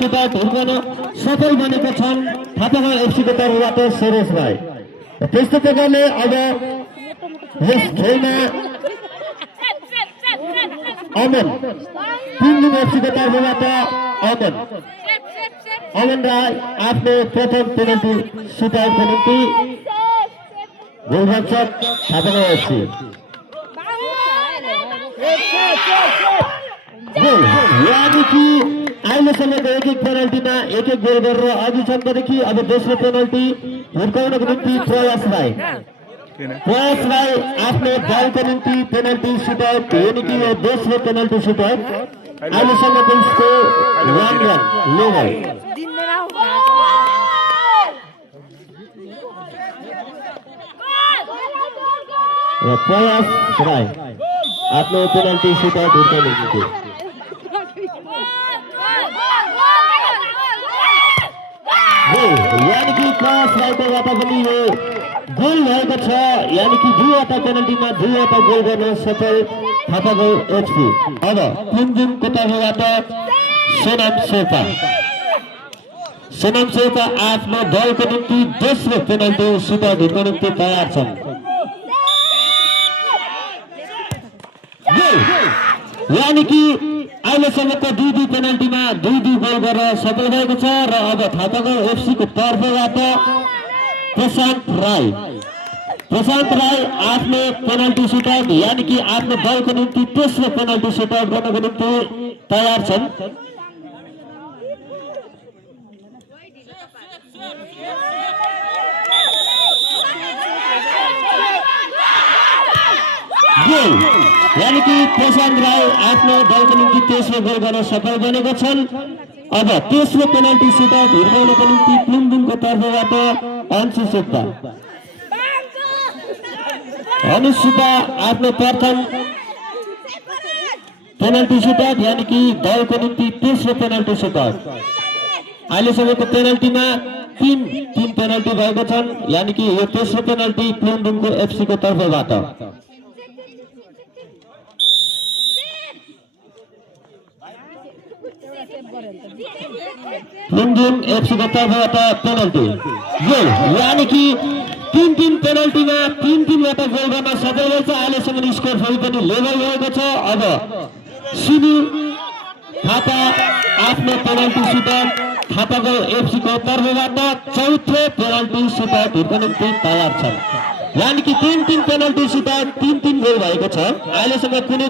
सुटार हुर्कन सफल बनेका छन् थापागाउँ एफसीको तर्फबाट सुरेश भाइ। त्यस्तै प्रकारले अब यस खेलमा अमन तिनदिन एफसीको तर्फबाट अमन राई आफ्नो प्रथम पेनल्टी सुटारको निम्ति गोलरक्षक थापागाउँ एफसी। यानी कि अहिलेसम्मको एक पेनल्टीमा एक गोल गरेर अघि छन् भनेदेखि अब दोस्रो पेनल्टी हुर्काउनको निम्ति प्रयास भाइ आफ्नो दलको निम्ति पेनल्टी सुटआउट यानी कि यो दोस्रो पेनल्टी सुटआउट अहिलेसम्मको स्कोर 1-1 लेभल। र प्रयास राई आफ्नो पेनल्टी सुटआउट हुर्काउनको निम्ति यानी कि प्रयास राईकोबाट पनि यो गोल भएको छ। यानी कि दुईवटा पेनल्टीमा दुईवटा गोल गर्न सफल थापागाउँ एफसी। अब कुमजुङको तर्फबाट सोनाम शेर्पा आफ्नो दलको निम्ति दोस्रो पेनल्टी सुटआउट हुर्काउनको निम्ति तयार छन्। यानी कि अहिलेसम्मको दुई पेनल्टीमा दुई गोल गरेर सफल भएको छ। र अब थापागाउँ एफसीको तर्फबाट प्रशान्त राई आफ्नो पेनल्टी सुटआउट यानी कि आफ्नो दलको निम्ति तेस्रो पेनल्टी सुटआउट गर्नको निम्ति तयार छन्। यानी कि प्रशान्त राई आफ्नो दलको निम्ति तेस्रो गोल गर्न सफल बनेका छन्। अब तेस्रो पेनल्टी सुटआउट हुर्काउनको निम्ति कुमजुङको तर्फबाट अंशु सुब्बा आफ्नो प्रथम पेनल्टी सुटआउट यानी कि दलको निम्ति तेस्रो पेनल्टी सुटआउट। अहिलेसम्मको पेनल्टीमा तीन पेनल्टी भएको छन्। यानी कि यो तेस्रो पेनल्टी कुमजुङको एफसीको तर्फबाट। कुमजुङ एफसीको तर्फबाट पेनल्टी गोल यानी कि तीन पेनल्टीमा तीनवटा गोल गर्न सफल भएको छ। अहिलेसम्म स्कोर फेरि पनि लेभल भएको छ। अब सुनिल थापा आफ्नो पेनल्टी सुटआउट थापागाउँ एफसीको तर्फबाट चौथो पेनल्टी सुटआउट हुर्काउनको निम्ति तयार छन्। यानी कि तीन पेनल्टी सुटआउट तीन गोल भएको छ। अहिलेसम्म कुनै